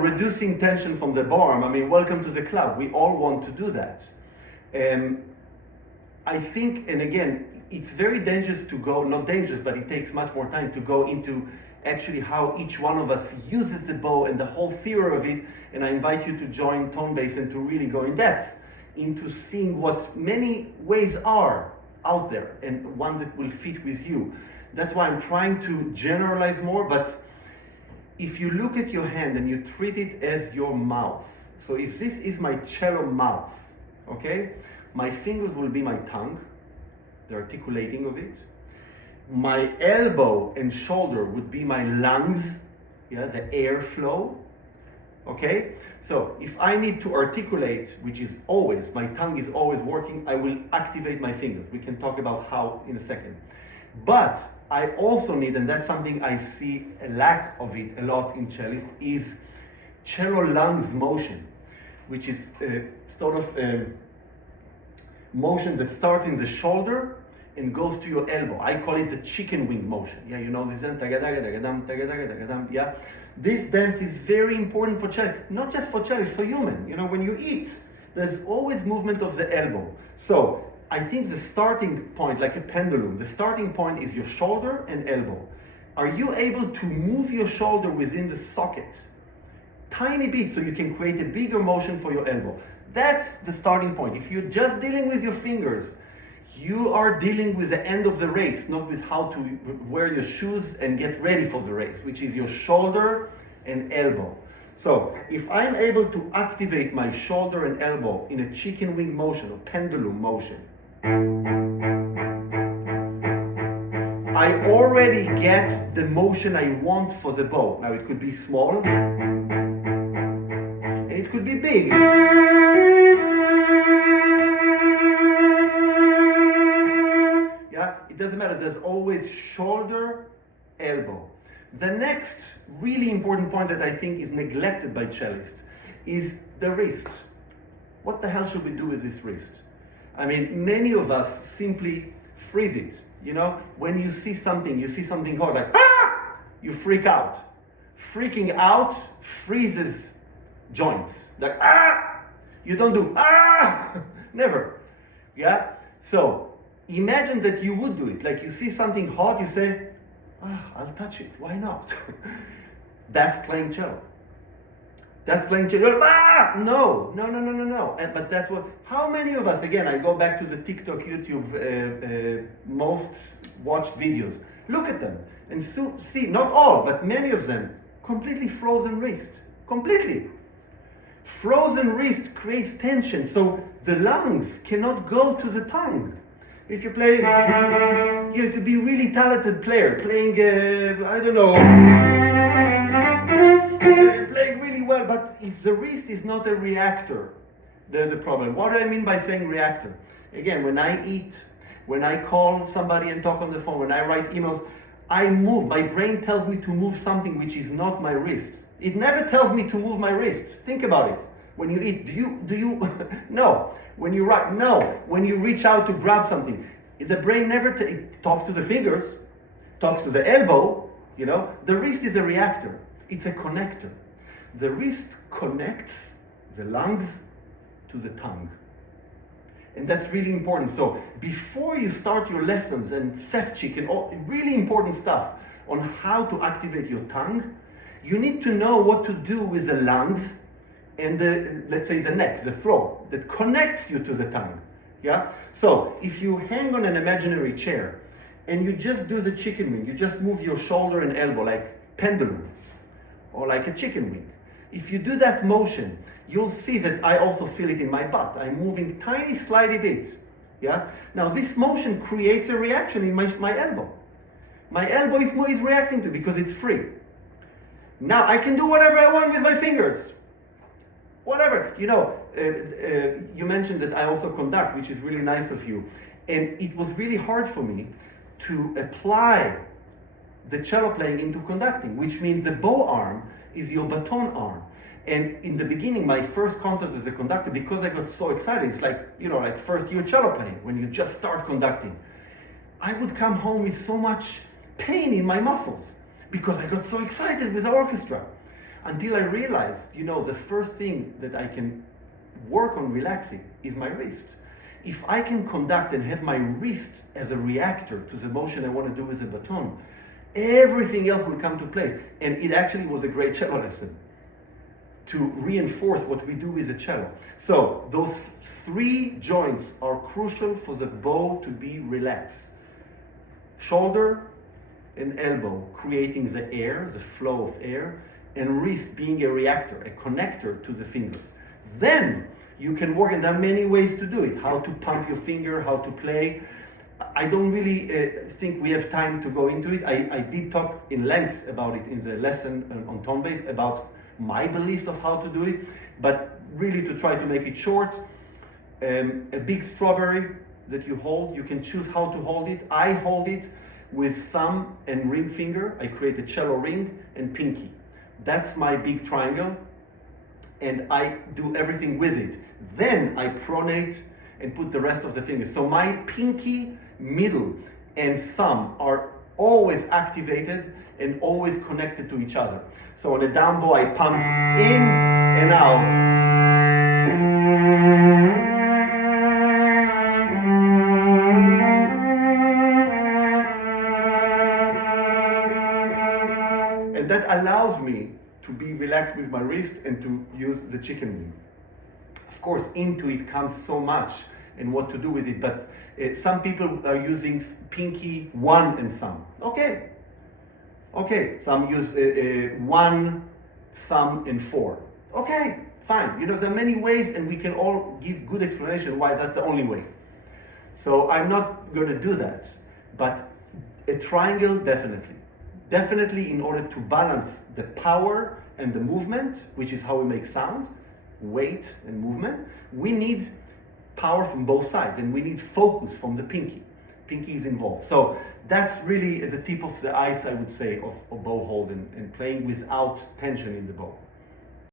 Reducing tension from the bow arm, I mean, welcome to the club. We all want to do that. I think, and again, it's very dangerous to go, not dangerous, but it takes much more time to go into actually how each one of us uses the bow and the whole theory of it. And I invite you to join Tone Base and to really go in depth into seeing what many ways are out there and ones that will fit with you. That's why I'm trying to generalize more, but if you look at your hand and you treat it as your mouth, so if this is my cello mouth, okay, my fingers will be my tongue, the articulating of it. My elbow and shoulder would be my lungs, yeah, the airflow, okay? So if I need to articulate, which is always, my tongue is always working, I will activate my fingers. We can talk about how in a second. But I also need, and that's something I see a lack of it a lot in cellists, is cello lungs motion, which is sort of motion that starts in the shoulder and goes to your elbow. I call it the chicken wing motion. Yeah, you know this, yeah. This dance is very important for cello, not just for cello, it's for human. You know, when you eat, there's always movement of the elbow. So I think the starting point, like a pendulum, the starting point is your shoulder and elbow. Are you able to move your shoulder within the socket? Tiny bit, so you can create a bigger motion for your elbow. That's the starting point. If you're just dealing with your fingers, you are dealing with the end of the race, not with how to wear your shoes and get ready for the race, which is your shoulder and elbow. So if I'm able to activate my shoulder and elbow in a chicken wing motion or pendulum motion, I already get the motion I want for the bow. Now it could be small, and it could be big. Yeah, it doesn't matter. There's always shoulder, elbow. The next really important point that I think is neglected by cellists is the wrist. What the hell should we do with this wrist? I mean, many of us simply freeze it. You know, when you see something hot, like, ah! You freak out. Freaking out freezes joints. Like, ah! You don't do, ah! Never. Yeah? So, imagine that you would do it. Like, you see something hot, you say, ah, I'll touch it. Why not? That's playing cello. That's playing cello. Ah! No. But that's what, how many of us, again, I go back to the TikTok, YouTube, most watched videos. Look at them and see, not all, but many of them, completely frozen wrist. Completely. Frozen wrist creates tension, so the lungs cannot go to the tongue. If you play, you have to be really talented player, playing, I don't know, playing really well, but if the wrist is not a reactor, there's a problem. What do I mean by saying reactor? Again, when I eat, when I call somebody and talk on the phone, when I write emails, I move. My brain tells me to move something which is not my wrist. It never tells me to move my wrist. Think about it. When you eat, do you, no. When you write, no. When you reach out to grab something, the brain never, it talks to the fingers, talks to the elbow, you know. The wrist is a reactor. It's a connector. The wrist connects the lungs to the tongue. And that's really important. So before you start your lessons and Sefchik and all really important stuff on how to activate your tongue, you need to know what to do with the lungs and the, let's say, the neck, the throat that connects you to the tongue. Yeah? So if you hang on an imaginary chair and you just do the chicken wing, you just move your shoulder and elbow like pendulum or like a chicken wing. If you do that motion, you'll see that I also feel it in my butt. I'm moving tiny, slightly bit. Yeah? Now this motion creates a reaction in my elbow. My elbow is reacting to it because it's free. Now I can do whatever I want with my fingers. Whatever. You know, you mentioned that I also conduct, which is really nice of you. And it was really hard for me to apply the cello playing into conducting, which means the bow arm is your baton arm. And in the beginning, my first concert as a conductor, because I got so excited, it's like, you know, like first year cello playing, when you just start conducting. I would come home with so much pain in my muscles because I got so excited with the orchestra. until I realized, the first thing that I can work on relaxing is my wrist. If I can conduct and have my wrist as a reactor to the motion I want to do with the baton, everything else will come to place. And it actually was a great cello lesson to reinforce what we do with the cello. So those 3 joints are crucial for the bow to be relaxed. Shoulder and elbow, creating the air, the flow of air, and wrist being a reactor, a connector to the fingers. Then you can work, and there are many ways to do it. How to pump your finger, how to play. I don't really think we have time to go into it. I did talk in length about it in the lesson on tone bass, about my beliefs of how to do it, but really to try to make it short, a big strawberry that you hold, you can choose how to hold it. I hold it with thumb and ring finger. I create a cello ring and pinky. That's my big triangle, and I do everything with it. Then I pronate and put the rest of the fingers. So my pinky, middle, and thumb are always activated and always connected to each other. So on a down bow, I pump in and out. And that allows me to be relaxed with my wrist and to use the chicken wing. Of course, into it comes so much and what to do with it, but some people are using pinky, 1 and thumb. Okay, some use 1, thumb, and 4. Okay, fine. There are many ways, and we can all give good explanation why that's the only way. So I'm not going to do that, but a triangle, definitely. Definitely, in order to balance the power and the movement, which is how we make sound, weight and movement, we need power from both sides, and we need focus from the pinky. Pinky is involved. So that's really the tip of the ice, I would say, of bow hold and playing without tension in the bow.